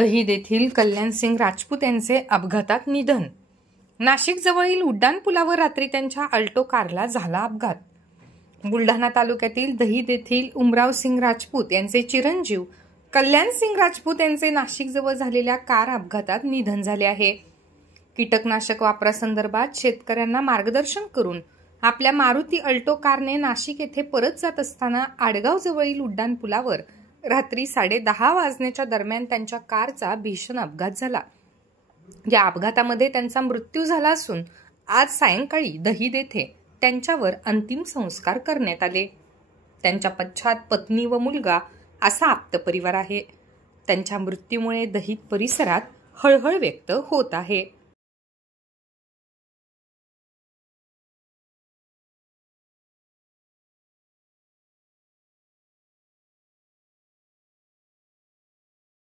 दहिद येथील कल्याणसिंग राजपूत यांचे अपघातात निधन। नाशिकजवळील उड्डाणपुलावर रात्री त्यांच्या अल्टो कारला झाला अपघात। बुलढाणा तालुक्यातील दहिद येथील उमरावसिंग राजपूत यांचे चिरंजीव कल्याणसिंग राजपूत यांचे नाशिकजवळ झालेल्या कार अपघातात निधन झाले आहे। कीटकनाशक वापरासंदर्भात शेतकऱ्यांना मार्गदर्शन करून आपल्या मारुती अल्टो कारने नाशिक येथे परत जात असताना आडगाव जवळील उड्डाणपुलावर रात्री 10:30 वाजण्याच्या दरम्यान त्यांच्या कारचा भीषण अपघात झाला। या अपघातामध्ये त्यांचा मृत्यू झाला असून आज सायंकाळी दहिद येथे त्यांच्यावर अंतिम संस्कार करण्यात आले। त्यांच्या पश्चात पत्नी व मुलगा असा आप्त परिवार आहे। त्यांच्या मृत्यूमुळे दहिद परिसरात हळहळ व्यक्त होत आहे।